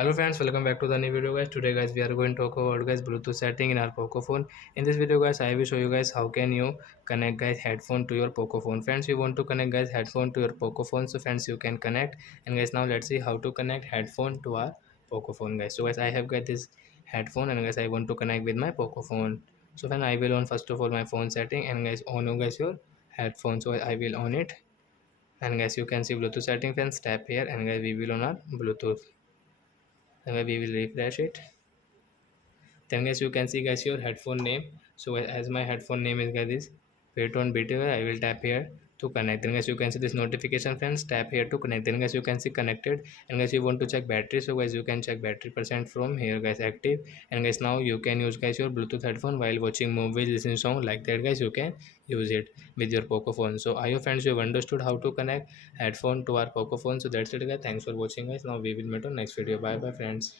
Hello friends, welcome back to the new video guys. Today guys we are going to talk about guys Bluetooth setting in our Poco phone. In this video guys I will show you guys how can you connect guys headphone to your Poco phone. Friends, you want to connect guys headphone to your Poco phone, so friends you can connect. And guys now let's see how to connect headphone to our Poco phone guys. So guys I have got this headphone and guys I want to connect with my Poco phone. So then I will on first of all my phone setting and guys on you guys your headphone. So I will on it and guys you can see Bluetooth setting. Friends, tap here and guys we will on our Bluetooth. Then we will refresh it. Then guys you can see guys your headphone name. So as my headphone name is guys is Payton BTV, I will tap here to connect. Then guys you can see this notification. Friends, tap here to connect. Then guys you can see connected. And guys you want to check battery, so guys you can check battery percent from here guys, active. And guys now you can use guys your Bluetooth headphone while watching movies, listening song, like that guys you can use it with your Poco phone. So I hope friends you have understood how to connect headphone to our Poco phone. So that's it guys, thanks for watching guys. Now we will meet on next video. Bye bye friends.